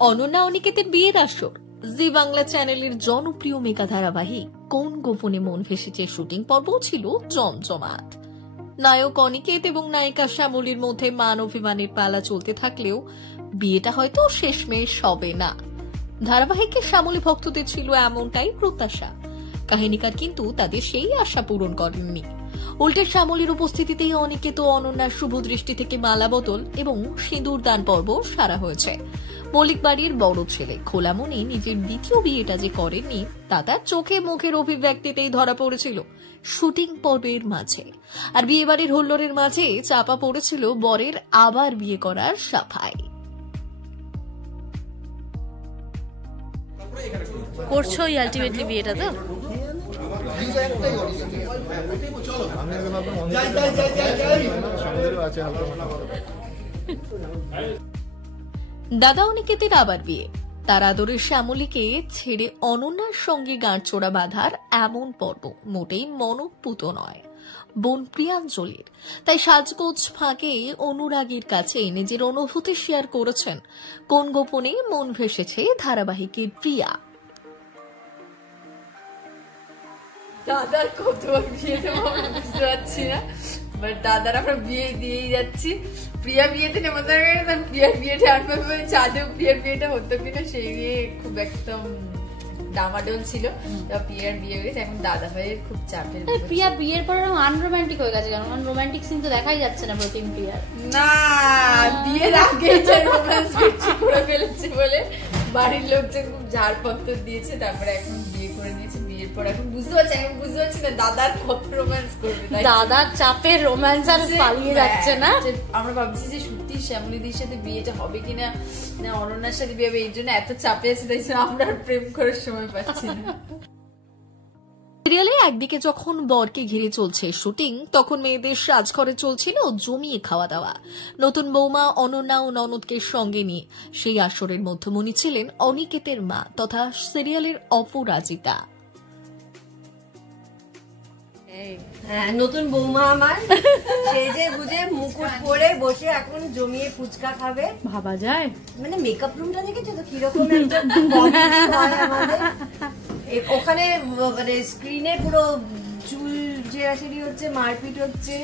অনন্যা অনিকেতের বিয়ের আসর। জি বাংলা চ্যানেলের জনপ্রিয় মেগা ধারাবাহিক কোন গোপনে মন ভেসেছে শুটিং পর্ব ছিল জমজমাট। নায়ক অনিকেত এবং নায়িকা শ্যামলীর মধ্যে মান অভিমানের পালা চলতে থাকলেও বিয়েটা হয়তো শেষমেশ হবে না। ধারাবাহিকের শ্যামলী ভক্তদের ছিল এমনটাই প্রত্যাশা। কাহিনীকার কিন্তু তাদের সেই আশা পূরণ করেননি। উল্টে শ্যামলীর উপস্থিতিতেই অনিকেত ও অনন্যার শুভ দৃষ্টি থেকে মালা বদল এবং সিঁদুর দান পর্ব সারা হয়েছে। মল্লিক বাড়ির বড় ছেলে খোলামনি নিজের দ্বিতীয় বিয়েটা যে করেননি তা তার চোখে মুখের অভিব্যক্তিতেই ধরা পড়েছিল শুটিং পর্বের মাঝে। আর বিয়েবাড়ির হুল্লোড়ের মাঝে চাপা পড়েছিল বরের আবার বিয়ে করার সাফাই। করছো আলটিমেটলি বিয়েটা তো? দাদা অনিকেতের আবার বিয়ে। তার আদরের শ্যামলীকে ছেড়ে অনন্যার সঙ্গে গাঁটচোড়া বাঁধার এমন পর্ব মোটেই মনোপুত নয় বোন প্রিয়াঞ্জলির। তাই সাজগোজ ফাঁকে অনুরাগীর কাছে নিজের অনুভূতি শেয়ার করেছেন কোন গোপনে মন ভেসেছে ধারাবাহিকের প্রিয়া। দাদার কতবার বিয়ে দেবো বুঝতে পারছি না, বাট দাদার আমরা বিয়ে দিয়েই যাচ্ছি। প্রিয়া বিয়েতে নেমন্তন্ন করে প্রিয়ার বিয়েটা আনবে, চাঁদেও প্রিয়ার বিয়েটা হতো কিনা সেই নিয়ে খুব একদম ডামাডোল ছিল। প্রিয়ার বিয়ে হয়েছে, এখন দাদা ভাইয়ের খুব চাপের। প্রিয়া বিয়ের পর আনরোম্যান্টিক হয়ে গেছে, কারণ রোমান্টিক সিন তো দেখাই যাচ্ছে না প্রতিম প্রিয়ার। না, বিয়ের আগে রোম্যান্স করে ফেলেছে বলে বাড়ির লোকজন খুব ঝাড়পত্র দিয়েছে, তারপরে এখন বিয়ে করে নিয়েছে। বিয়ের পর এখন বুঝতে পারছি না দাদার কত রোম্যান্স করবে। দাদার চাপের রোম্যান্স আর পালিয়ে যাচ্ছে না। আমরা ভাবছি যে সত্যি শ্যামলীদির সাথে বিয়েটা হবে কিনা, না অনন্যার সাথে বিয়ে হবে, এই জন্য এত চাপে আছে, তাই আমরা প্রেম করার সময় পাচ্ছি না। সিরিয়ালে একদিকে যখন বরকে ঘিরে চলছে শুটিং, তখন মেয়েদের সাজঘরে চলছিল জমিয়ে খাওয়া দাওয়া। নতুন বৌমা অনন্যা ও ননদকে সঙ্গে নিয়ে সেই আসরের মধ্যমণি ছিলেন অনিকেতের মা তথা সিরিয়ালের অপরাজিতা। নতুন বৌমা আমার সেজে গুজে মুকুট পরে বসে এখন জমিয়ে ফুচকা খাবে, ভাবা যায়। মানে মেকআপ রুমটা দেখেছো তো কিরকম একটা কমেডি হয় আমাদের ওখানে, মানে স্ক্রিনে পুরো চুল ছেঁড়াছেড়ি হচ্ছে, মারপিট হচ্ছে,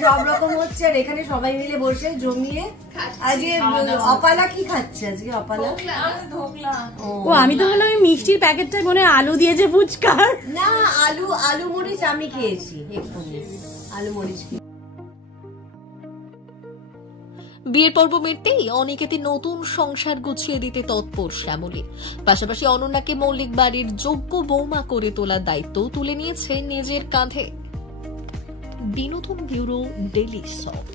সব রকম হচ্ছে, আর এখানে সবাই মিলে বসে জমিয়ে। আজকে অপালা কি খাচ্ছে? আজকে অপালা ও আমি তো বললাম মিষ্টির প্যাকেটটা মনে আলু দিয়েছে ফুচকা। না, আলু মরিচ আমি খেয়েছি, এক্ষুনি আলু মরিচ। বিয়ের পর্ব মিটতেই অনিকেতে নতুন সংসার গুছিয়ে দিতে তৎপর শ্যামলী। পাশাপাশি অনন্যাকে মল্লিক বাড়ির যোগ্য বৌমা করে তোলার দায়িত্বও তুলে নিয়েছে নিজের কাঁধে। বিনোদন ব্যুরো, ডেইলি সফট।